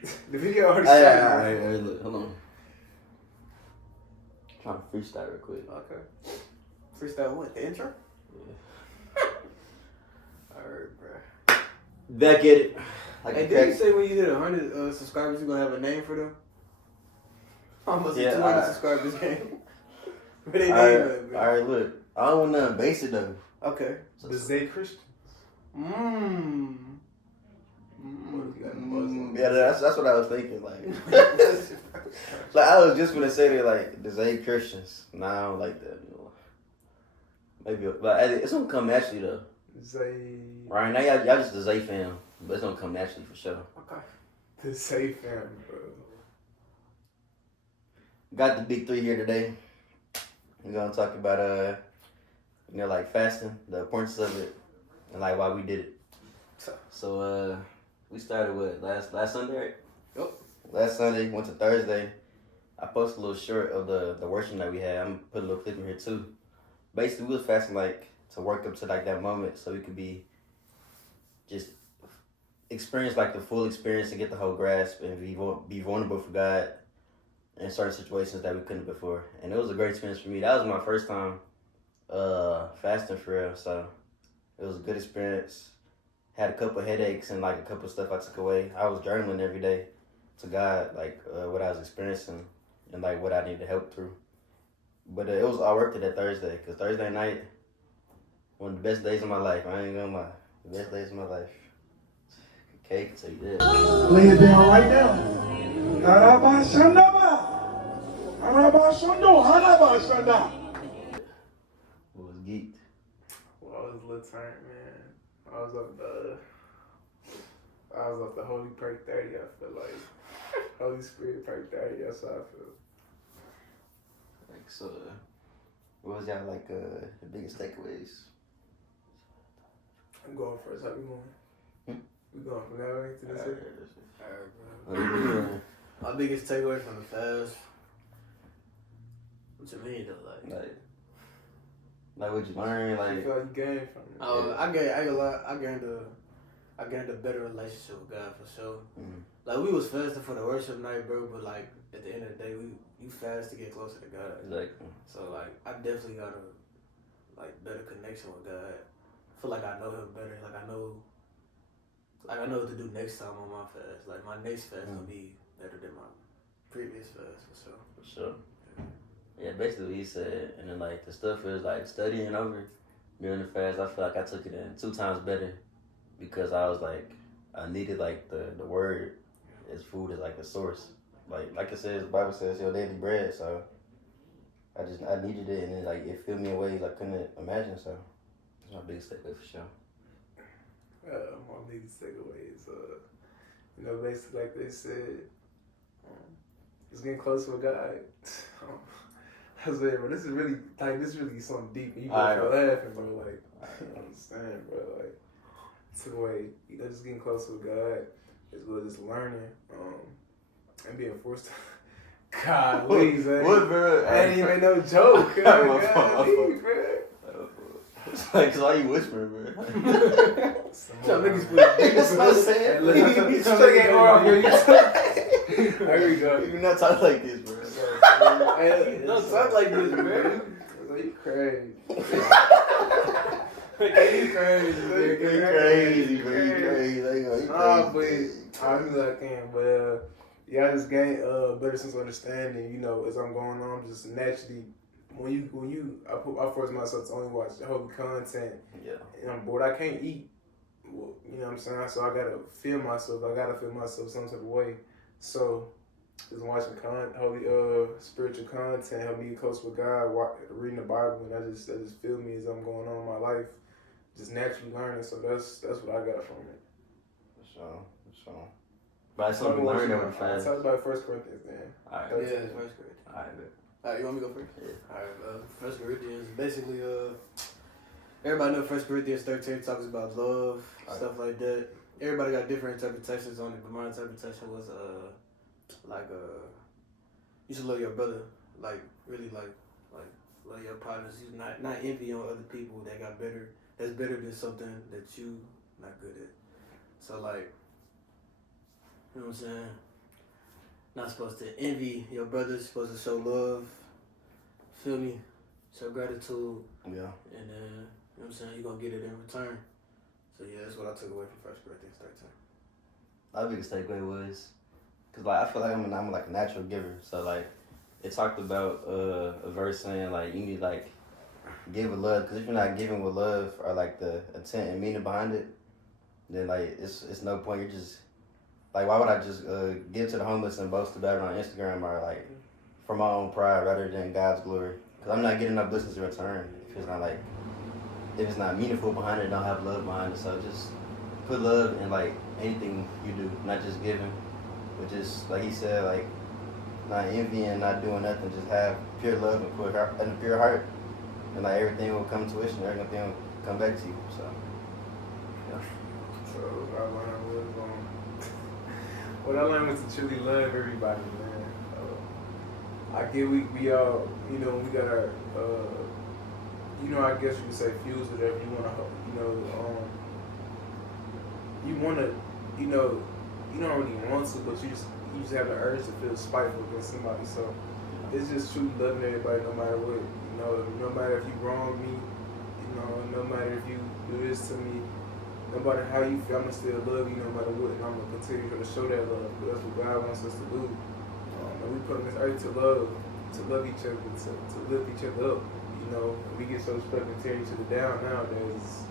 The video already started. Alright, look, hold on. Trying to freestyle real quick. Okay. Freestyle what? The intro? Yeah. Alright, bro. Back at it. Hey, did you say when you hit 100 subscribers, you're gonna have a name for them? Almost 200 subscribers game. But they name Alright, look. I don't want nothing basic though. Okay. The Zay Christian. Yeah, that's what I was thinking. Like, like I was just gonna say that like the Zay Christians. Nah, I don't like that. You know. Maybe, but it's gonna come naturally though. Zay. Right now, y'all just the Zay fam, but it's gonna come naturally for sure. Okay. The Zay fam, bro. Got the big three here today. We're gonna talk about like fasting, the importance of it, and like why we did it. So we started with last Sunday, right? Yep. Last Sunday, went to Thursday. I posted a little short of the worship that we had. I'm gonna put a little clip in here too. Basically, we was fasting like to work up to like that moment, so we could be just experience like the full experience and get the whole grasp and be vulnerable for God in certain situations that we couldn't before. And it was a great experience for me. That was my first time fasting for real, so it was a good experience. Had a couple headaches and like a couple stuff I took away. I was journaling every day to God, like what I was experiencing and like what I needed help through. But it was all worth it that Thursday, because Thursday night, one of the best days of my life. I ain't gonna lie, the best days of my life. Okay, I can tell you that. Lay it down right now. Harabashandaba. Harabashando. Harabashanda. It was geeked. Well, I was a little turned, man. I was up the Holy Perk 30, I feel like. Holy Spirit Perk 30, that's how I feel. Like, so, what was y'all like the biggest takeaways? I'm going first. How we going? We going from that way to this way? Alright, bro. My biggest takeaway from the fast, to me though, Like what you learn, I like feel like you gained from it. I gained a better relationship with God for sure. Mm-hmm. Like we was fasting for the worship night, bro, but like at the end of the day, you fast to get closer to God. exactly. So like I definitely got a better connection with God. I feel like I know Him better. Like I know what to do next time on my fast. Like my next fast gonna be better than my previous fast for sure. For sure. Yeah, basically what he said, and then like the stuff is like studying over during the fast. I feel like I took it in 2 times better because I was like I needed like the word as food as like a source. Like it says, the Bible says your daily bread. So I needed it, and then like it filled me in ways I couldn't imagine. So that's my biggest takeaway for sure. My biggest takeaway is, basically like they said, it's getting closer with God. I was like, bro, this is really something deep. And you go laughing, bro. Like, I don't understand, bro. Like, took away, just getting closer with God as well as learning, and being forced to. God, please, man. What, bro? I ain't even no joke. My God, fault. bro. It's like, why you whispering, bro? Y'all niggas put That's what I'm saying. You still get more off your There we go. You do not talk like this, bro. don't talk like this, bro. You crazy. You crazy, You nigga. crazy, bro. You crazy. Nah, but I do what I can. But I just gained a better sense of understanding. As I'm going on, just naturally. I force myself to only watch holy content. Yeah. And I'm bored. I can't eat. Well, you know what I'm saying? So I gotta feel myself. Some type of way. So just watching holy spiritual content help me get close with God. Reading the Bible, and that just feel me as I'm going on in my life. Just naturally learning. So that's what I got from it. For sure. But it's something we learned over fast. Talk about 1 Corinthians then. Alright. Yeah, it's First Corinthians. Alright. Alright, you want me to go first? Yeah. Alright, First Corinthians, basically, everybody know 1 Corinthians 13 talks about love, stuff like that. Everybody got different interpretations on it, but my interpretation was, you should love your brother, really love your partners. You not envy on other people that got better, that's better than something that you not good at. So, you know what I'm saying? not supposed to envy your brothers. Supposed to show love. Feel me? Show gratitude. Yeah. And you know what I'm saying? You're going to get it in return. So yeah, that's what I took away from 1 Corinthians 13. My biggest takeaway was, cause like I feel like I'm like a natural giver. So like, it talked about a verse saying like you need like give with love. Cause if you're not giving with love or like the intent and meaning behind it, then like it's no point. You're just like, why would I just give to the homeless and boast about it on Instagram or like for my own pride rather than God's glory? Cause I'm not getting no blessings in return if it's not like, if it's not meaningful behind it, don't have love behind it. So just put love in like anything you do, not just giving, but just like he said, like not envying, not doing nothing, just have pure love and a pure heart, and like everything will come to fruition, everything will come back to you. So yeah. So what I learned was to truly love everybody, man. I get we all, you know, we got our, you know, I guess you could say fuse whatever you want to, you want to, you know, you don't really want to, but you just have the urge to feel spiteful against somebody. So it's just truly loving everybody, no matter what. You know, no matter if you wrong me, you know, no matter if you do this to me, no matter how you feel, I'm gonna still love you no matter what, and I'm gonna continue to show that love. But that's what God wants us to do. And we put on this earth to love each other, to lift each other up. You know, we get so stuck and tear each other down nowadays.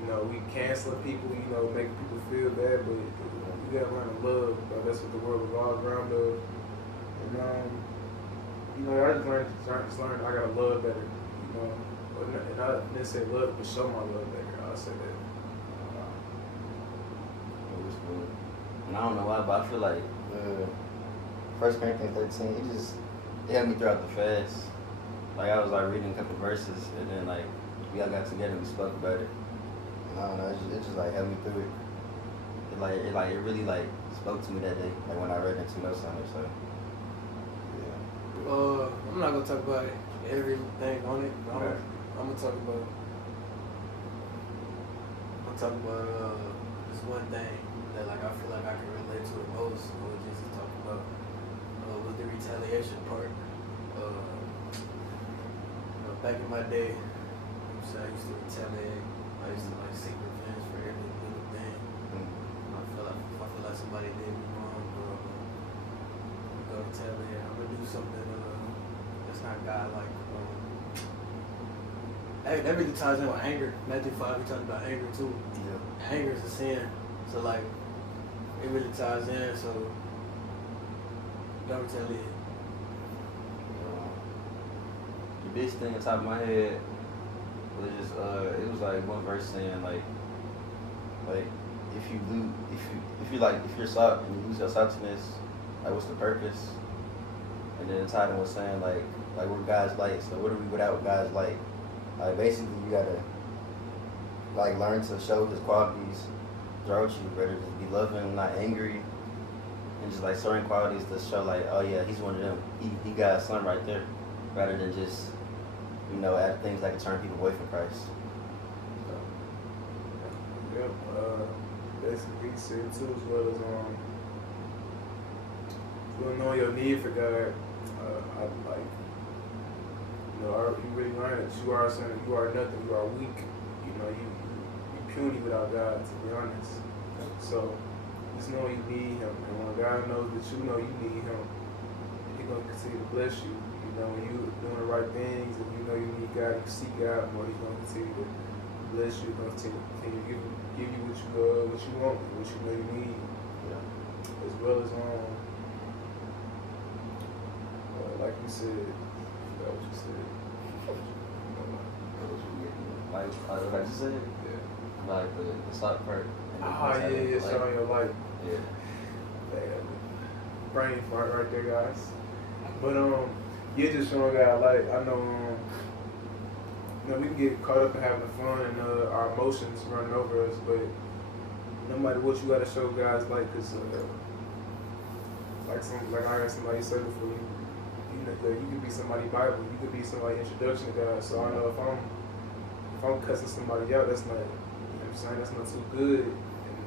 You know, we canceling people, you know, making people feel bad, but you gotta learn to love. That's what the world revolves around of. And you know, I just learned I gotta love better. You know, and not necessarily love, but show my love better. I'll say that. And I don't know why, but I feel like 1 Corinthians 13, it helped me throughout the fast. Like I was like reading a couple verses, and then like we all got together and we spoke about it. And I don't know, it just like helped me through it. It really like spoke to me that day, like when I read into notes on it. So yeah. I'm not gonna talk about everything on it. But I'm gonna talk about this one thing that like I feel like I can relate to the most. What Jesus talked about was the retaliation part. Back in my day, I used to retaliate. I used to like seek revenge for every little thing. I feel like somebody did me wrong, bro. I'm gonna retaliate. I'm gonna do something that's not God-like. That really ties in with anger. Matthew 5, we talked about anger too. Yeah. Anger is a sin. So like, it really ties in. So don't retaliate. The biggest thing on top of my head was just it was like one verse saying like if you're salt and you lose your saltiness, like what's the purpose? And then the title was saying like we're God's light, so what are we without God's light? Like basically you gotta like learn to show his qualities throughout you, rather just be loving, not angry, and just like certain qualities to show like, oh yeah, he's one of them. He got son right there, rather than just, you know, add things that can turn people away from Christ. So. Yep. Basically, he said too, as well as you know your need for God. I like, you know, you really learn that you are something. You are nothing. You are weak. You know, you puny without God. To be honest. So just know you need Him, and when God knows that you know you need Him, He's gonna continue to bless you. You know, when you're doing the right things and you know you need God, you seek God more, He's gonna continue to bless you. He's gonna continue to give you what you want, what you know you need. Yeah. As well as like you said, I forgot what you said. Like I just said, Yeah. like the salt part. Yeah, showing your light. Yeah. Brain fart right there, guys. But you're just showing God light. I know, you know, we can get caught up in having fun and our emotions running over us, but no matter what, you gotta show God's light, cause like I heard somebody say before, you could be somebody's Bible, you could be somebody's introduction to God. So I know if I'm cussing somebody out, that's not, you know what I'm saying, that's not too good.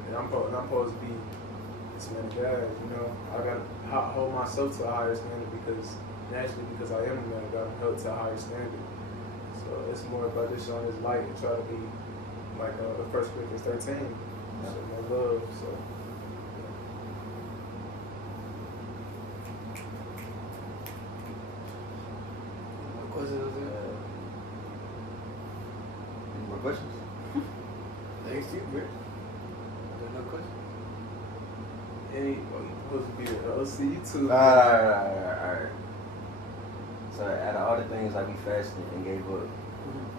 And I'm supposed to be this man of God, you know, I gotta hold myself to a higher standard because naturally, because I am a man of God, I'm held to a higher standard. So it's more about just showing His light and try to be like 1 Corinthians 13, so more love. So. What questions was there? Any more questions? Thanks to you, bro. No questions. Any, you supposed to be an OC too. Alright. So out of all the things like we fasted and gave up,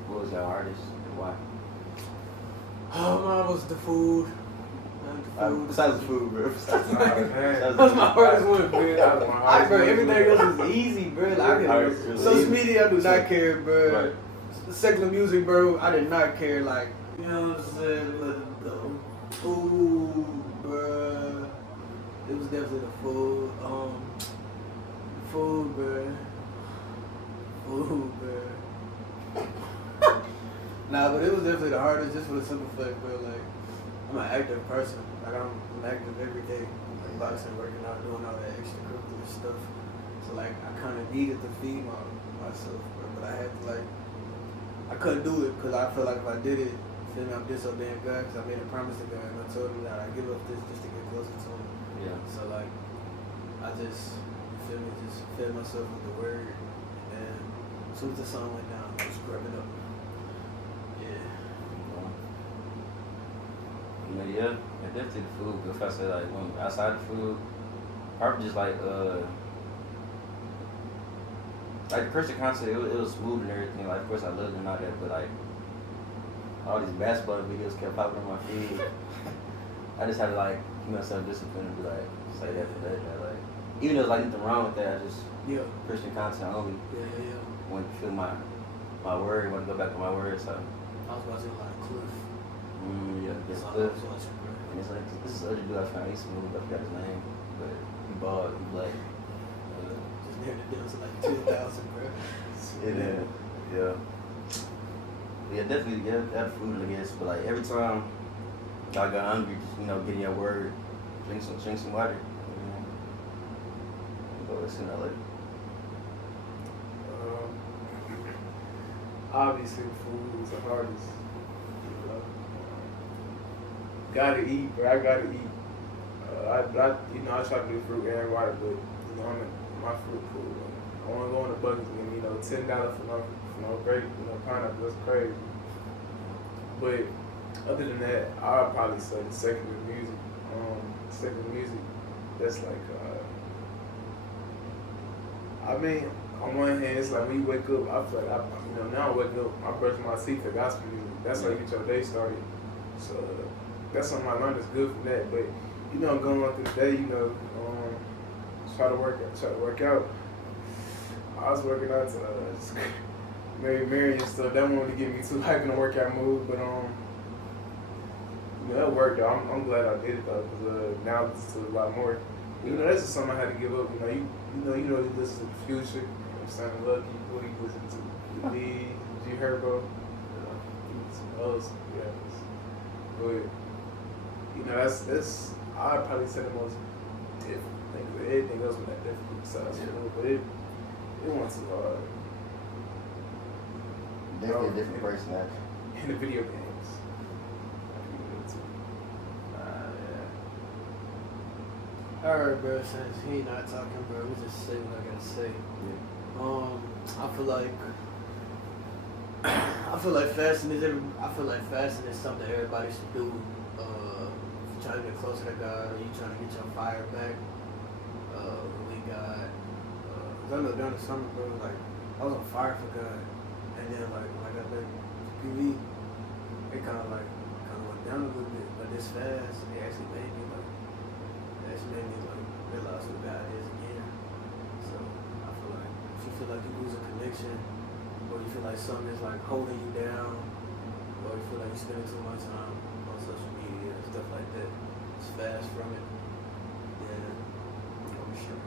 what was your hardest and why? Oh, mine was the food. Besides the food, bro. That was my hardest one, bro. Bro, everything else is easy, bro. Like, social media, I do not care, bro. Right. Secular music, bro, I did not care. Like, you know what I'm saying? But the food, bro. It was definitely the food. Food, bro. Food, bro. Nah, but it was definitely the hardest, just for the simple fact, bro. Like, I'm an active person. Like, I'm active every day. Like, boxing, working out, doing all that extracurricular stuff. So, like, I kind of needed to feed myself, bro. But I had to, like, I couldn't do it because I feel like if I did it, I'm disobeying God because I made a promise to God and I told him that I give up this just to get closer to him. Yeah. So, like, I just, just fed myself with the word. And as soon as the sun went down, I was scrubbing up. Yeah, definitely the food. But if I say like when outside the food, probably just like the Christian content, it was smooth and everything. Like of course I loved it and all that, but like all these basketball videos kept popping on my feed. I just had to like keep myself disciplined and be like say that for that. Like even though there's like nothing wrong with that, I just Christian content only. Yeah. Want to feel my word, want to go back to my word. So I was watching like Cliff. Yeah, That's all I Cliff. was watching, bro. And it's like this is other dude I found. He's smooth. I forgot his name, but he bald, he black. Just near the deal to like 2,000, bro. Yeah. Yeah, definitely. Yeah, that food, I guess. But like every time I got hungry, just get in your word, drink some water. Go sooner or later. Obviously, food is the hardest. Gotta eat, bro. I gotta eat. I try to do fruit and water, but I'm in my fruit food. I want to go in the buckets and $10 for no grape, pineapple. That's crazy. But other than that, I'll probably say the secular music. That's like, I mean, on one hand, it's like when you wake up, I feel like now I wake up, I brush my teeth to gospel music. That's how you get your day started. So that's something I learned is good from that. But going on through the day, try to work out. I was working out to Mary and stuff. That won't really get me too hype in the workout mood, but it worked though. I'm glad I did it though, because now I listen to it a lot more. That's just something I had to give up. You listen to the Future. Sounding Lucky, what you listen to? G Herbo, some other rappers. But that's I'd probably say the most difficult thing. Everything else was that difficult besides food, but it wasn't too hard. Definitely a different person, actually. In the video games. Alright, bro, since he not talking, bro, we just say what I gotta say. I feel like fasting is something everybody should do. If you're trying to get closer to God, or you trying to get your fire back with God. Cause I know during the summer, bro, like I was on fire for God, and then like when I got back to PV, it kind of went down a little bit. But this fast, it actually made me realize who God is again. So I feel like if you feel like you lose a connection, or you feel like something is like holding you down, or you feel like you're spending too much time on social media and stuff like that, just fast from it, then you'll be sure.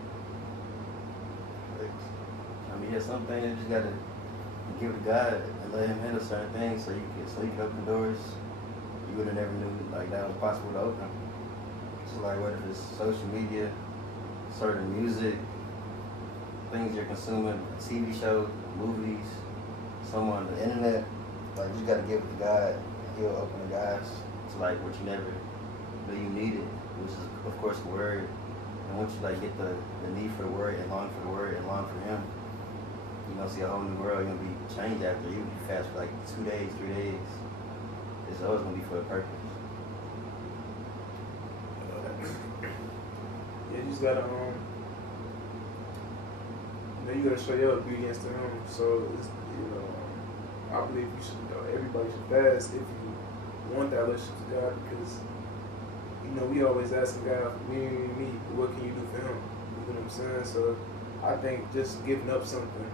I mean, some things you just gotta give it to God and let Him handle certain things, so you can open doors you would have never knew like that was possible to open. Just like whether it's social media, certain music, things you're consuming, a TV show, movies, someone on the internet. Like you just gotta give it to God. He'll open the eyes to like what you never knew you needed, which is of course the word. And once you like get the need for the word and long for the word and long for him, you're gonna see a whole new world. You're gonna be changed after you fast for like 2 days, 3 days. It's always gonna be for a purpose. Yeah, you just gotta you gotta show your obedience to him. So it's, I believe you should. Everybody should fast if you want that relationship to God, because we always asking God, me, what can you do for him? You know what I'm saying? So I think just giving up something,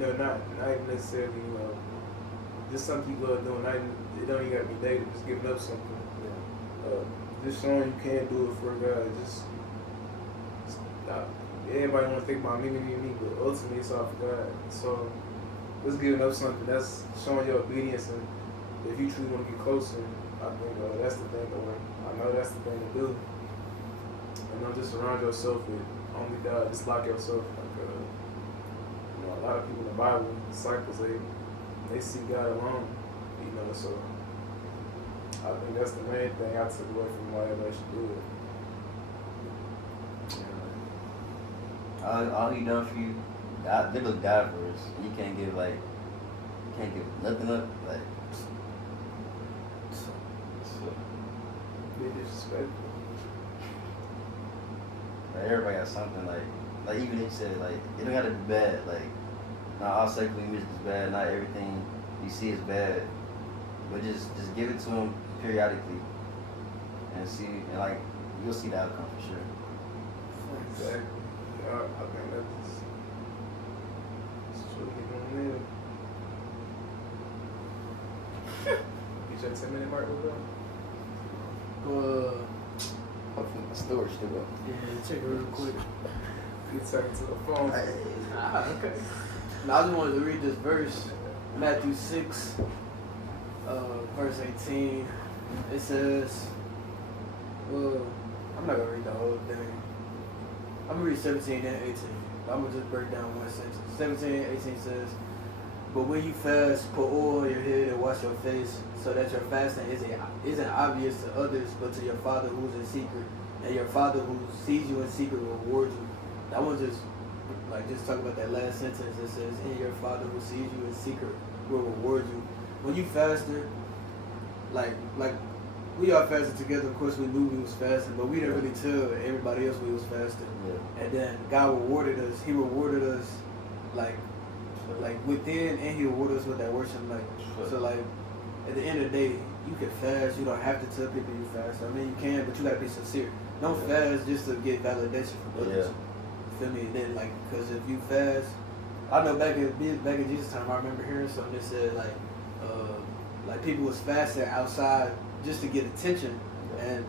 not even necessarily, just something you love doing. It don't even gotta be daily. Just giving up something. Just showing you can do it for God. Everybody want to think about me, but ultimately it's all for God. So let's giving up something. That's showing your obedience, and if you truly want to get closer, I think that's the thing. I know that's the thing to do. And don't just surround yourself with only God. Just lock yourself. Like a lot of people in the Bible, disciples, they see God alone. So I think that's the main thing I took away from why everybody should do it. All he done for you, God, they look died for us. You can't give nothing up. Like, Be disrespectful. like everybody got something. Like even he said, like it don't gotta be bad. Like not all secular music is bad. Not everything you see is bad. But just give it to him periodically, and see, and like you'll see the outcome for sure. Exactly. I think that's what we're gonna live. Get your 10-minute mark with them. Hopefully my storage still up. Yeah, check it real quick. Get talking to the phone. Okay. Now I just wanted to read this verse, Matthew 6, verse 18. It says, I'm not gonna read the whole thing. I'm gonna read 17 and 18. I'm gonna just break down one sentence. 17 and 18 says, but when you fast, put oil on your head and wash your face, so that your fasting isn't obvious to others, but to your Father who's in secret. And your Father who sees you in secret will reward you. I want to just talk about that last sentence. It says, and your Father who sees you in secret will reward you. When you fasted, like we all fasted together. Of course, we knew we was fasting, but we didn't really tell everybody else we was fasting. Yeah. And then God rewarded us. He rewarded us like within, and he rewarded us with that worship. So at the end of the day, you can fast. You don't have to tell people you fast. I mean, you can, but you gotta be sincere. Don't fast just to get validation from others. You feel me? And then because if you fast, I know back in Jesus' time, I remember hearing something that said like people was fasting outside just to get attention, and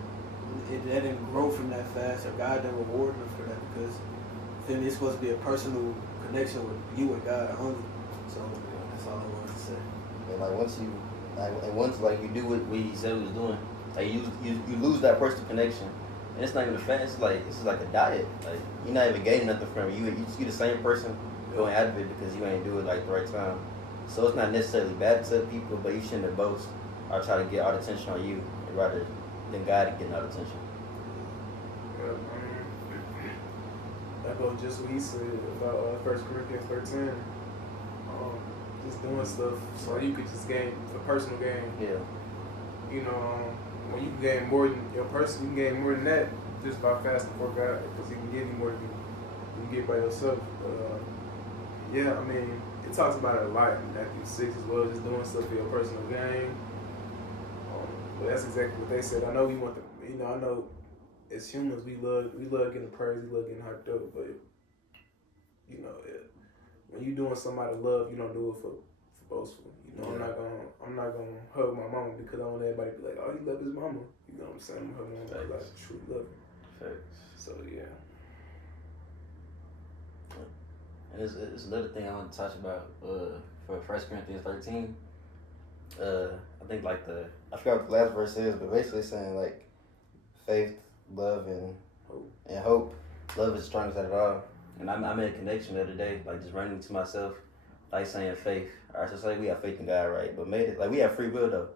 that didn't grow from that fast, or God didn't reward them for that, because then it's supposed to be a personal connection with you and God only. So that's all I wanted to say. And once you do what he said he was doing, like you lose that personal connection, and it's not even a fast. It's like a diet. Like you're not even gaining nothing from it. You the same person going out of it because you ain't do it like the right time. So it's not necessarily bad to people, but you shouldn't boast or try to get all the attention on you, rather than God getting all the attention. That goes just what he said about 1 Corinthians 13. Just doing stuff so you could just gain a personal gain. Yeah. When you can gain more than your person, you can gain more than that just by fasting for God, because he can give you more than you can get by yourself. It talks about it a lot in Matthew 6 as well, just doing stuff for your personal gain. But that's exactly what they said. I know we want I know as humans we love getting praise, we love getting hyped up, but when you doing somebody love, you don't do it for boastful. I'm not gonna hug my mama because I want everybody to be like, oh, he love his mama. You know what I'm saying? I'm hugging my mama like I truly love her. Facts. So yeah. And it's another thing I want to touch about for 1 Corinthians 13. I think I forgot what the last verse is, but basically saying like faith love and hope. Love is the strongest out of all. And I made a connection the other day, like just running to myself, like saying faith. All right, so say we have faith in God, right? But made it like we have free will though,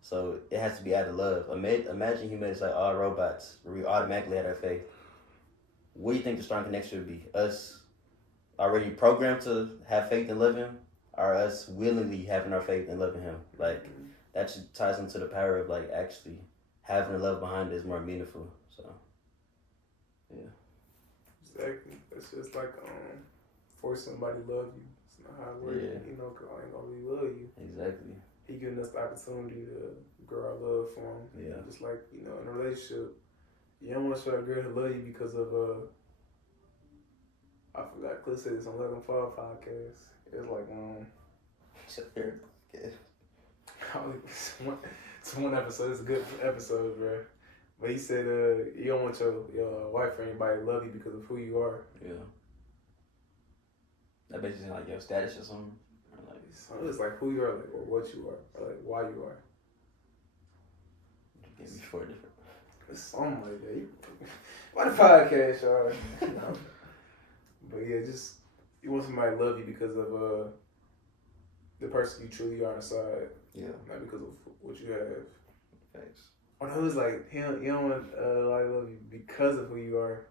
so it has to be out of love. Imagine humanity's like all robots, where we automatically had our faith. What do you think the strong connection would be? Us already programmed to have faith and love Him, or us willingly having our faith and loving Him? Like that just ties into the power of like actually having the love behind it is more meaningful. So yeah. Exactly. It's just like force somebody to love you. It's not how it works. Yeah. You know, 'cause I ain't gonna really love you. Exactly. He giving us the opportunity to grow our love for him. Yeah. Just like, you know, in a relationship, you don't want to show a girl to love you because of I forgot Cliff said this on Let 'Em Fall podcast. It's like it's one episode. It's a good episode, bro. But he said, you don't want your wife or anybody to love you because of who you are. Yeah. That basically like your status or something. Or like, So it's like who you are, like, or what you are, or like why you are. give me 4 different. It's something like that. What a podcast, y'all. But yeah, just you want somebody to love you because of the person you truly are inside. Yeah. Not because of what you have. Thanks. Or no, it's like you don't want like love you because of who you are.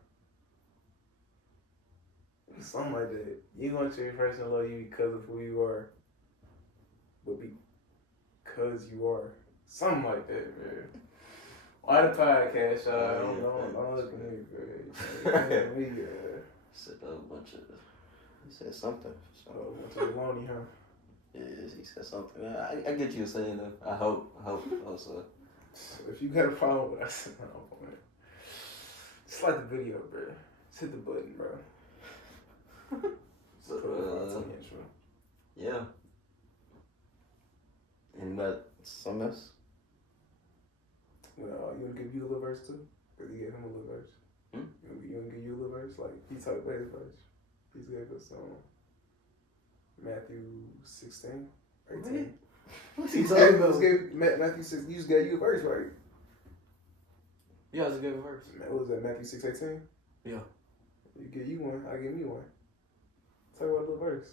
Something like that. You want your person to love you because of who you are, but because you are. Something like that, man. Why the podcast, y'all? Don't look at me, man. Said a bunch of. He said something. A bunch of baloney, huh? Yeah, he said something. I get you saying though. I hope also. If you got a problem with us, no, man. Just like the video, bro. Just hit the button, bro. Yeah. And but something else? Well, you want to give you a little verse too? Because he gave him a little verse. You want to give you a little verse? Like, he talked about his verse. He gave us Matthew 16, 18. What's he talking about? Matthew 6, he just gave you a verse, right? Yeah, it's a good verse. What was that, Matthew 6, 18? Yeah. You give you one, I give me one. Talk about a little verse.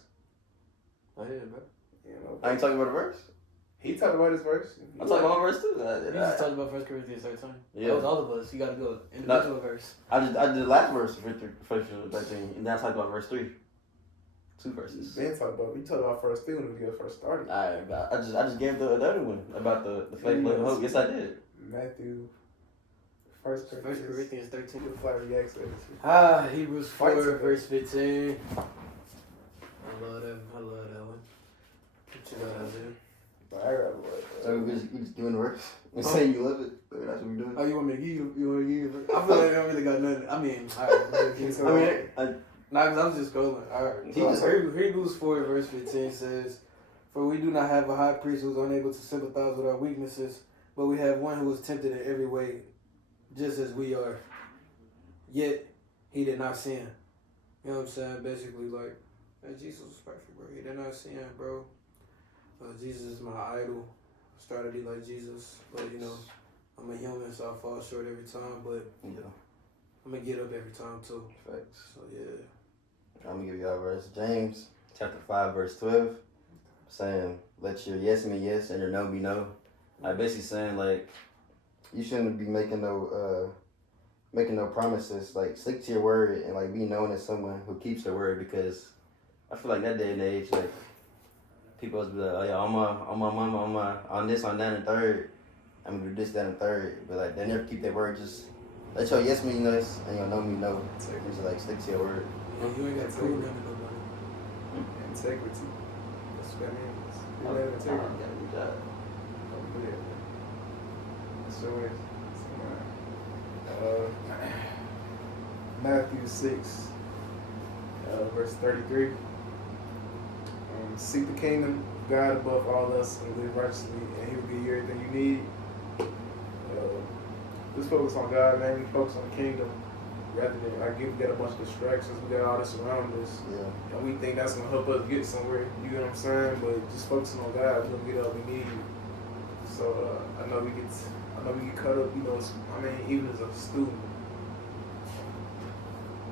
Go ahead, bro. You know, I ain't talking about a verse? he talked about his verse. I'm talking about a verse too. You just talked about 1 Corinthians 13. Yeah. That was all of us. You gotta go individual verse. I did the last verse for 1 13, and then I talked about verse 3. 2 verses. Ben talked about, we talked about first thing when the video first started. I just gave the other one about the faith, love, and hope. Yes, I did. Matthew, 1 Corinthians 13. The flat reacts to it. Hebrews 4, verse 15. I love that one. What you got out there? So we just doing the verse and saying you love it. That's what we're doing. Oh, you want me to give you? I feel like I don't really got nothing. I mean, alright. Nah, because I was just scrolling. Alright. So Hebrews 4, verse 15 says, "For we do not have a high priest who is unable to sympathize with our weaknesses, but we have one who is tempted in every way, just as we are. Yet he did not sin." You know what I'm saying? Basically, like, man, Jesus was perfect, bro. He did not sin, bro. Jesus is my idol. I started to be like Jesus, but you know, I'm a human, so I fall short every time. But Yeah. I'm gonna get up every time too. Facts. So yeah. I'm gonna give you a verse. James chapter 5, verse 12, saying, "Let your yes mean yes and your no be no." Like basically saying like you shouldn't be making no promises. Like stick to your word and like be known as someone who keeps their word, because I feel like that day and age, like people always be like, "Oh yeah, on my mama, on this, on that, and third, I'm gonna do this, that, and third." But like they never keep their word. Just let your yes mean yes and your no mean no. So just like stick to your word. And you ain't got to prove nothing to nobody. Integrity. That's what that means. You Oh, have integrity. yeah, good job. So Matthew 6, verse 33. Seek the kingdom of God above all else and live righteously, and He will give you everything you need. Just focus on God, man. Focus on the kingdom. Rather than we got a bunch of distractions, we got all this around us, Yeah. and we think that's gonna help us get somewhere. You know what I'm saying? But just focusing on God, we're gonna get all we need. So I know we get. I I know we get caught up, you know, even as a student.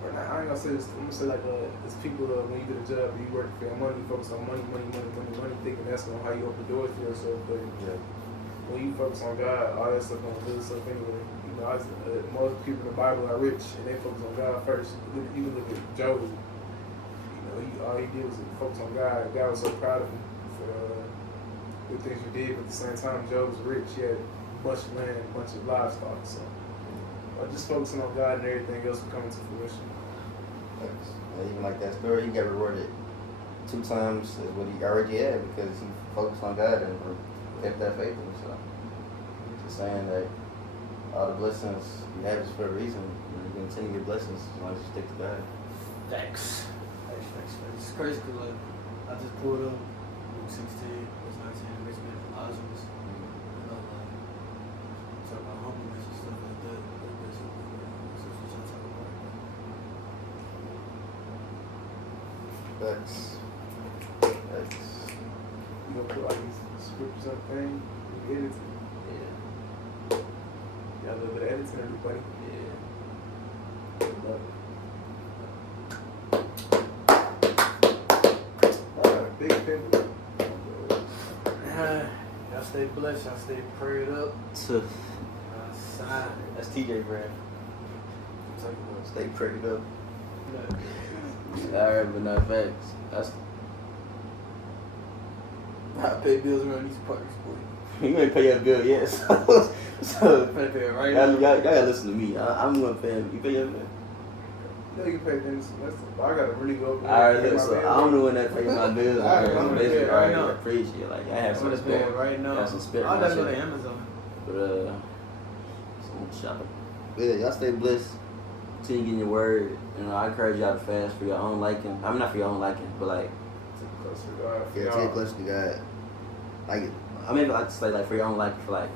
Or not, I ain't gonna say this, I'm gonna say like, it's people, when you get a job, you work for your money, you focus on money, thinking that's gonna how you open doors for yourself. But when you focus on God, all that stuff gonna do stuff anyway. You know, most people in the Bible are rich and they focus on God first. You can look at Job. You know, all he did was focus on God. God was so proud of him for the things you did. But at the same time, Job was rich. He had a bunch of land, a bunch of livestock. So just focusing on God and everything else will come into fruition. Even like that story, he got rewarded 2 times as what he already had because he focused on God and kept that faith in him. So, just saying that all the blessings you have is for a reason. You can continue your blessings as long as you stick to God. Thanks. It's crazy because like I just pulled up Luke 16, verse 19, rich man from Lazarus. You know, like talk about humbleness and stuff like that. That's what y'all talk about. Facts. You gonna put like these scriptures up thing, you edit it. Yeah. Y'all a little bit of editing, everybody. Yeah. Big thing. Y'all stay blessed. Y'all stay prayed up. Sign. That's TJ brand. Stay prayed up. Alright, but no facts. That's I pay bills around these parties, boy. you ain't pay your bill yet, so I'm gonna pay it right now. y'all gotta listen to me. I'm gonna pay him. You pay your bill? You know you pay things. I gotta really go. Alright, look, so I'm the one that pays my bills. Alright, I'm gonna pay it right now. I appreciate like I have I'm some gonna pay spare. it right now. Got some spare. I'll my just go shit. to Amazon. But some shopping. But yeah, y'all stay blessed. Continue getting your word. You know, I encourage y'all to fast for your own liking. I'm not for your own liking, but like Close to God. yeah, take close to God. Like I mean, I just say like for your own liking, for like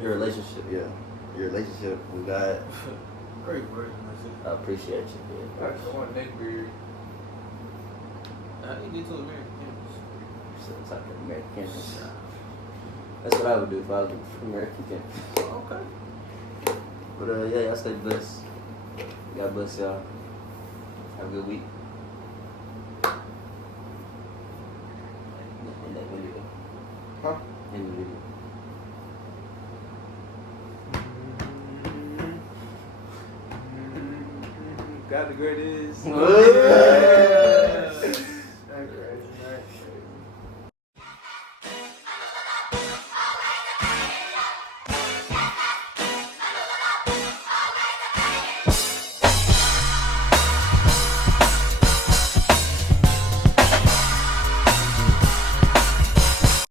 your relationship. Yeah, your relationship with God. Great word, I appreciate you. I want neck beard. I think it's to American So it's like an American campus. That's what I would do if I was from American campus. Okay. But yeah, y'all stay blessed. God bless y'all. Have a good week. In that video. Huh? In the video. God the greatest. Yeah.